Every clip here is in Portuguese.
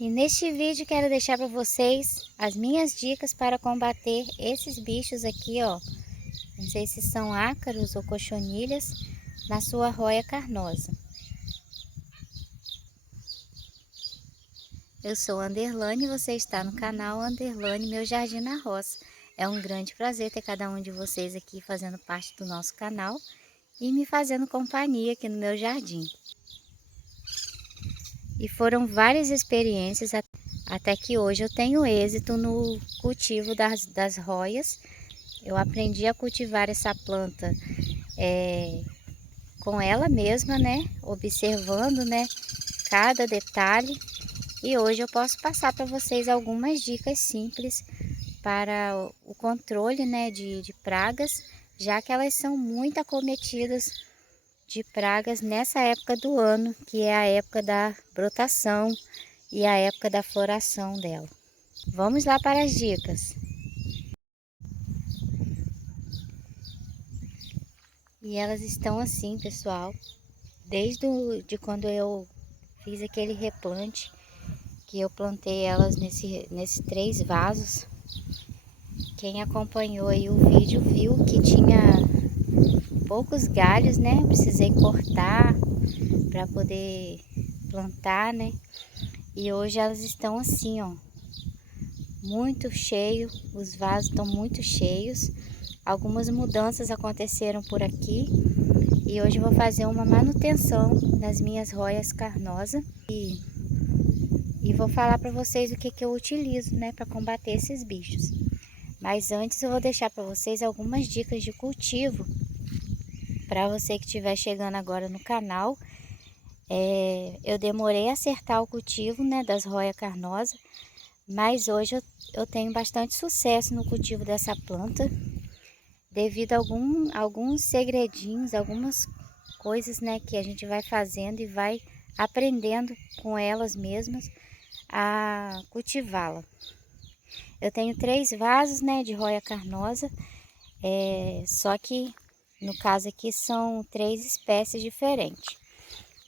E neste vídeo quero deixar para vocês as minhas dicas para combater esses bichos aqui, ó. Não sei se são ácaros ou cochonilhas na sua arroia carnosa. Eu sou Anderlane e você está no canal Anderlane Meu Jardim na Roça. É um grande prazer ter cada um de vocês aqui fazendo parte do nosso canal e me fazendo companhia aqui no meu jardim. E foram várias experiências até que hoje eu tenho êxito no cultivo das roias. Eu aprendi a cultivar essa planta com ela mesma, né? Observando, né, cada detalhe. E hoje eu posso passar para vocês algumas dicas simples para o controle, né, de pragas, já que elas são muito acometidas de pragas nessa época do ano, que é a época da brotação e a época da floração dela. Vamos lá para as dicas. E elas estão assim, pessoal, de quando eu fiz aquele replante, que eu plantei elas nesses 3 vasos. Quem acompanhou aí o vídeo viu que tinha poucos galhos, né? Eu precisei cortar para poder plantar, né? E hoje elas estão assim, ó, muito cheio, os vasos estão muito cheios. Algumas mudanças aconteceram por aqui e hoje eu vou fazer uma manutenção nas minhas roias carnosas e vou falar para vocês o que eu utilizo, né, para combater esses bichos. Mas antes eu vou deixar para vocês algumas dicas de cultivo para você que estiver chegando agora no canal. Eu demorei a acertar o cultivo, né, das roias carnosas, mas hoje eu tenho bastante sucesso no cultivo dessa planta, devido a alguns segredinhos, algumas coisas, né, que a gente vai fazendo e vai aprendendo com elas mesmas a cultivá-la. Eu tenho 3 vasos, né, de roia carnosa, só que no caso aqui são 3 espécies diferentes.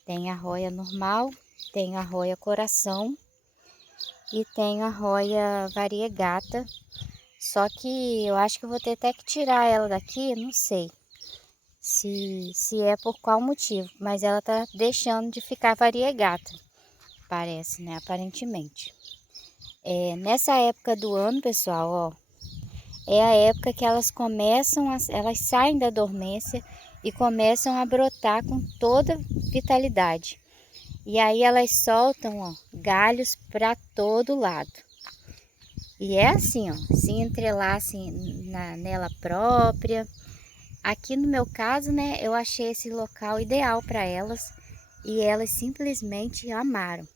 Tem a roia normal, tem a roia coração e tem a roia variegata. Só que eu acho que eu vou ter até que tirar ela daqui, não sei se é por qual motivo, mas ela tá deixando de ficar variegata, parece, né, aparentemente. Nessa época do ano, pessoal, ó, é a época que elas elas saem da dormência e começam a brotar com toda vitalidade. E aí elas soltam, ó, galhos para todo lado. E é assim, ó, se entrelaçam nela própria. Aqui no meu caso, né, eu achei esse local ideal para elas e elas simplesmente amaram.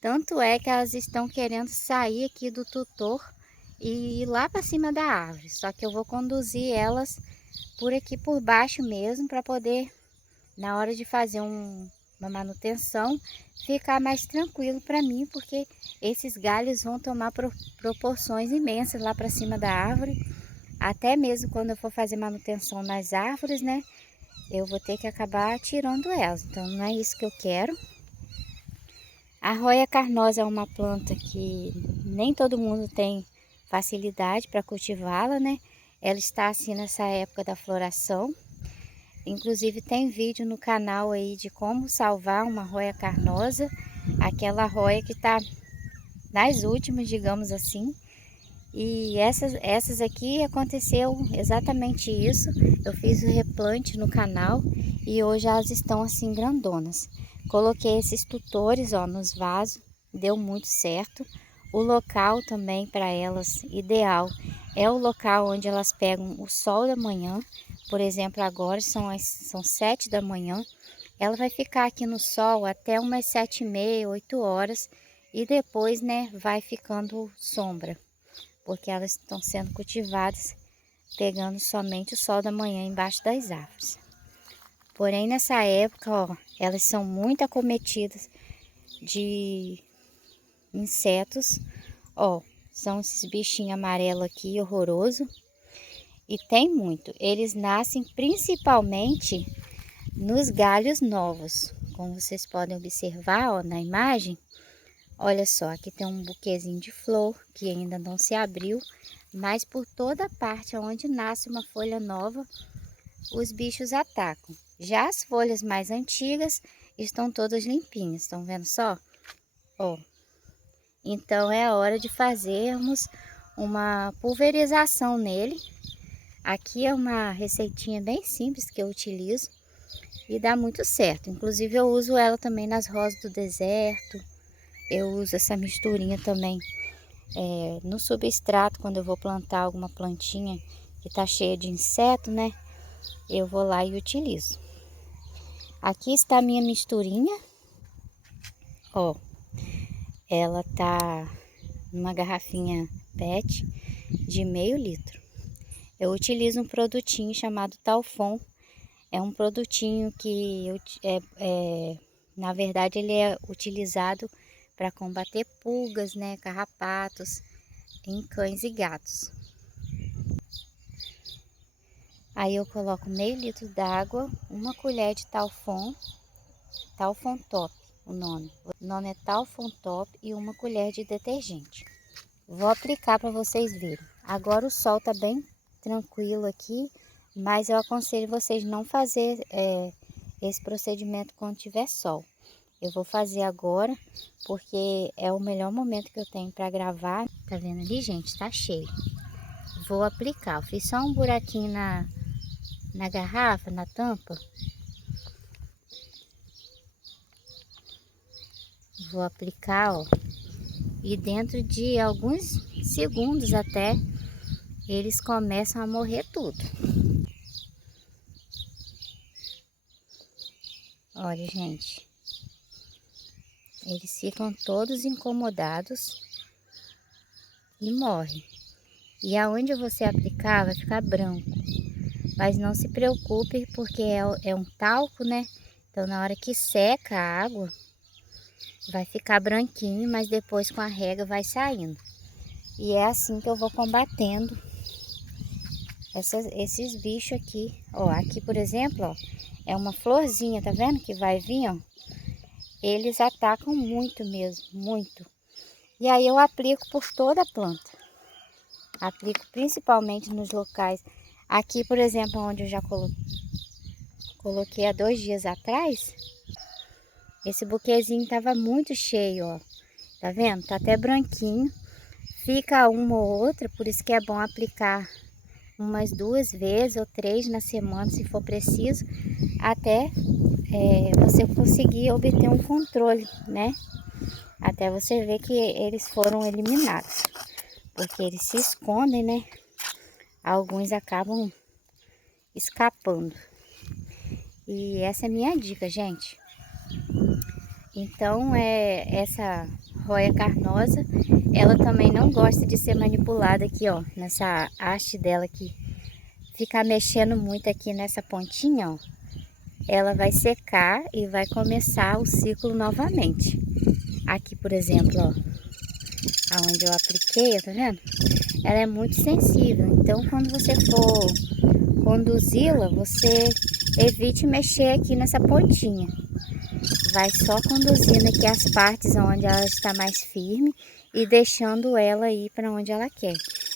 Tanto é que elas estão querendo sair aqui do tutor e ir lá para cima da árvore. Só que eu vou conduzir elas por aqui por baixo mesmo para poder, na hora de fazer uma manutenção, ficar mais tranquilo para mim, porque esses galhos vão tomar proporções imensas lá para cima da árvore. Até mesmo quando eu for fazer manutenção nas árvores, né, eu vou ter que acabar tirando elas. Então não é isso que eu quero. A roia carnosa é uma planta que nem todo mundo tem facilidade para cultivá-la, né? Ela está assim nessa época da floração. Inclusive tem vídeo no canal aí de como salvar uma roia carnosa, aquela roia que está nas últimas, digamos assim. E essas aqui aconteceu exatamente isso. Eu fiz o replante no canal e hoje elas estão assim grandonas. Coloquei esses tutores, ó, nos vasos, deu muito certo. O local também para elas ideal é o local onde elas pegam o sol da manhã. Por exemplo, agora são 7 da manhã. Ela vai ficar aqui no sol até umas 7h30, 8 horas e depois, né, vai ficando sombra, porque elas estão sendo cultivadas pegando somente o sol da manhã embaixo das árvores. Porém, nessa época, ó, elas são muito acometidas de insetos. Ó, são esses bichinhos amarelos aqui, horroroso. E tem muito. Eles nascem principalmente nos galhos novos. Como vocês podem observar, ó, na imagem, Olha só, aqui tem um buquezinho de flor que ainda não se abriu, mas por toda parte onde nasce uma folha nova, os bichos atacam. Já as folhas mais antigas estão todas limpinhas, estão vendo só? Ó, então é a hora de fazermos uma pulverização nele. Aqui é uma receitinha bem simples que eu utilizo e dá muito certo. Inclusive eu uso ela também nas rosas do deserto. Eu uso essa misturinha também no substrato quando eu vou plantar alguma plantinha que tá cheia de inseto, né? Eu vou lá e utilizo. Aqui está a minha misturinha. Ó, ela tá numa garrafinha PET de meio litro. Eu utilizo um produtinho chamado Talfon. É um produtinho que na verdade ele é utilizado para combater pulgas, né, carrapatos em cães e gatos. Aí eu coloco meio litro d'água, uma colher de Talfon Top, o nome. O nome é Talfon Top e uma colher de detergente. Vou aplicar para vocês verem. Agora o sol tá bem tranquilo aqui, mas eu aconselho vocês não fazer esse procedimento quando tiver sol. Eu vou fazer agora, porque é o melhor momento que eu tenho para gravar. Tá vendo ali, gente? Tá cheio. Vou aplicar. Eu fiz só um buraquinho na garrafa, na tampa. Vou aplicar, ó. E dentro de alguns segundos até, eles começam a morrer tudo. Olha, gente. Eles ficam todos incomodados e morrem. E aonde você aplicar vai ficar branco. Mas não se preocupe, porque é um talco, né? Então na hora que seca a água, vai ficar branquinho, mas depois com a rega vai saindo. E é assim que eu vou combatendo esses bichos aqui. Ó, aqui por exemplo, ó, é uma florzinha, tá vendo? Que vai vir, ó. Eles atacam muito mesmo, muito. E aí eu aplico por toda a planta. Aplico principalmente nos locais. Aqui, por exemplo, onde eu já coloquei há 2 dias atrás, esse buquezinho tava muito cheio, ó. Tá vendo? Tá até branquinho. Fica uma ou outra, por isso que é bom aplicar umas 2 vezes ou 3 na semana, se for preciso, até você conseguir obter um controle, né? Até você ver que eles foram eliminados. Porque eles se escondem, né? Alguns acabam escapando. E essa é a minha dica, gente. Então, essa roia carnosa, ela também não gosta de ser manipulada aqui, ó. Nessa haste dela aqui. Ficar mexendo muito aqui nessa pontinha, ó. Ela vai secar e vai começar o ciclo novamente. Aqui, por exemplo, ó. Aonde eu apliquei, tá vendo? Ela é muito sensível. Então, quando você for conduzi-la, você evite mexer aqui nessa pontinha. Vai só conduzindo aqui as partes onde ela está mais firme e deixando ela ir para onde ela quer.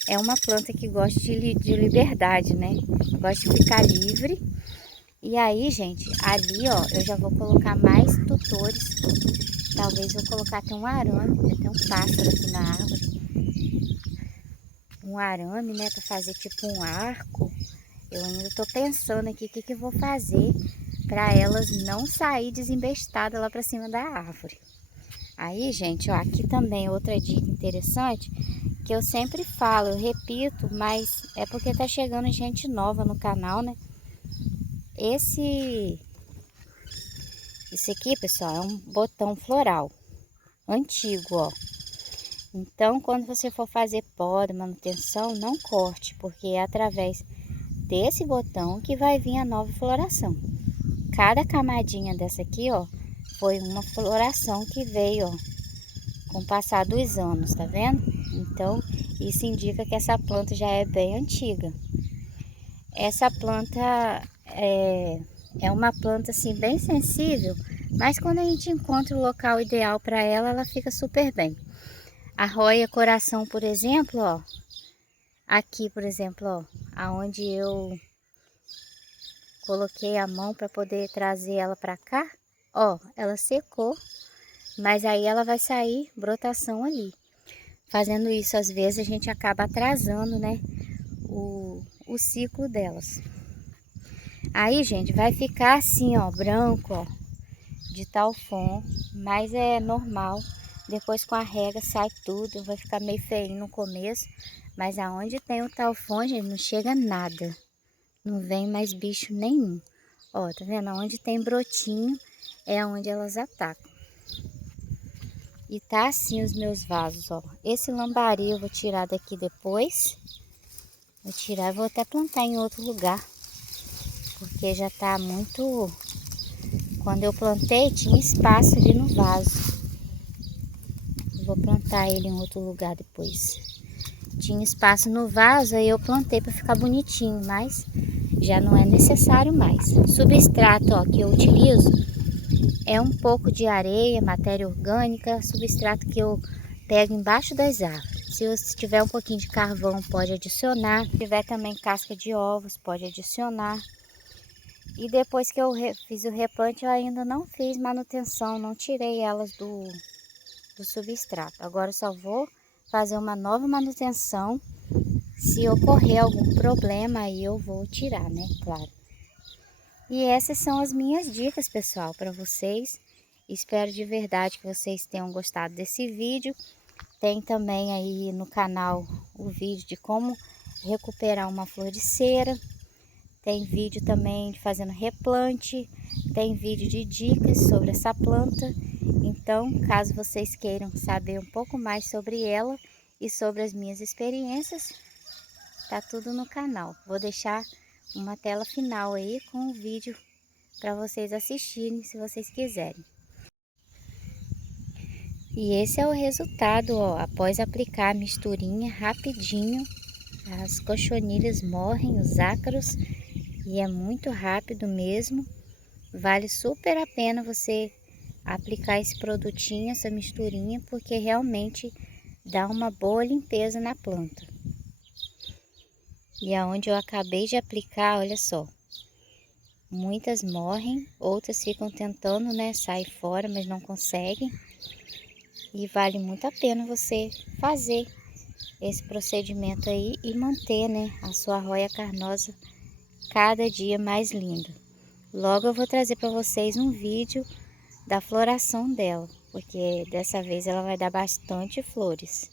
É uma planta que gosta de liberdade, né? Gosta de ficar livre. E aí, gente, ali, ó, eu já vou colocar mais tutores. Talvez eu colocar até um arame, tem até um pássaro aqui na árvore. Um arame, né, para fazer tipo um arco. Eu ainda tô pensando aqui o que eu vou fazer para elas não sair desembestadas lá para cima da árvore. Aí, gente, ó, aqui também outra dica interessante que eu sempre falo, eu repito, mas é porque tá chegando gente nova no canal, né? Esse aqui, pessoal, é um botão floral antigo, ó. Então, quando você for fazer poda, manutenção, não corte, porque é através desse botão que vai vir a nova floração. Cada camadinha dessa aqui, ó, foi uma floração que veio, ó, com o passar dos anos, tá vendo? Então, isso indica que essa planta já é bem antiga. Essa planta é uma planta assim bem sensível, Mas quando a gente encontra o local ideal para ela, ela fica super bem. A roia coração, por exemplo, ó. Aqui, por exemplo, ó, aonde eu coloquei a mão para poder trazer ela para cá, ó, ela secou, mas aí ela vai sair brotação ali. Fazendo isso, às vezes, a gente acaba atrasando, né, o ciclo delas. Aí, gente, vai ficar assim, ó, branco, ó, de talfon, mas é normal. Depois com a rega sai tudo, vai ficar meio feio no começo, mas aonde tem o talfon, gente, não chega nada. Não vem mais bicho nenhum. Ó, tá vendo? Onde tem brotinho é onde elas atacam. E tá assim os meus vasos, ó. Esse lambari eu vou tirar daqui depois. Vou tirar e vou até plantar em outro lugar. Porque já tá muito... Quando eu plantei, tinha espaço ali no vaso. Vou plantar ele em outro lugar depois. Tinha espaço no vaso, aí eu plantei para ficar bonitinho, mas já não é necessário mais. Substrato, ó, que eu utilizo é um pouco de areia, matéria orgânica, substrato que eu pego embaixo das árvores. Se você tiver um pouquinho de carvão, pode adicionar. Se tiver também casca de ovos, pode adicionar. E depois que eu fiz o replante, eu ainda não fiz manutenção, não tirei elas do substrato. Agora eu só vou fazer uma nova manutenção. Se ocorrer algum problema, aí eu vou tirar, né? Claro. E essas são as minhas dicas, pessoal, para vocês. Espero de verdade que vocês tenham gostado desse vídeo. Tem também aí no canal o vídeo de como recuperar uma flor de cera. Tem vídeo também de fazendo replante. Tem vídeo de dicas sobre essa planta. Então, caso vocês queiram saber um pouco mais sobre ela e sobre as minhas experiências, tá tudo no canal. Vou deixar uma tela final aí com o vídeo para vocês assistirem, se vocês quiserem. E esse é o resultado, ó, após aplicar a misturinha rapidinho, as cochonilhas morrem, os ácaros, e é muito rápido mesmo. Vale super a pena você aplicar esse produtinho, essa misturinha, porque realmente dá uma boa limpeza na planta. E aonde eu acabei de aplicar, olha só, muitas morrem, outras ficam tentando, né, sair fora, mas não conseguem. E vale muito a pena você fazer esse procedimento aí e manter, né, a sua arroia carnosa cada dia mais linda. Logo eu vou trazer para vocês um vídeo da floração dela, porque dessa vez ela vai dar bastante flores.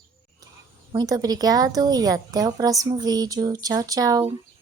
Muito obrigado e até o próximo vídeo. Tchau, tchau!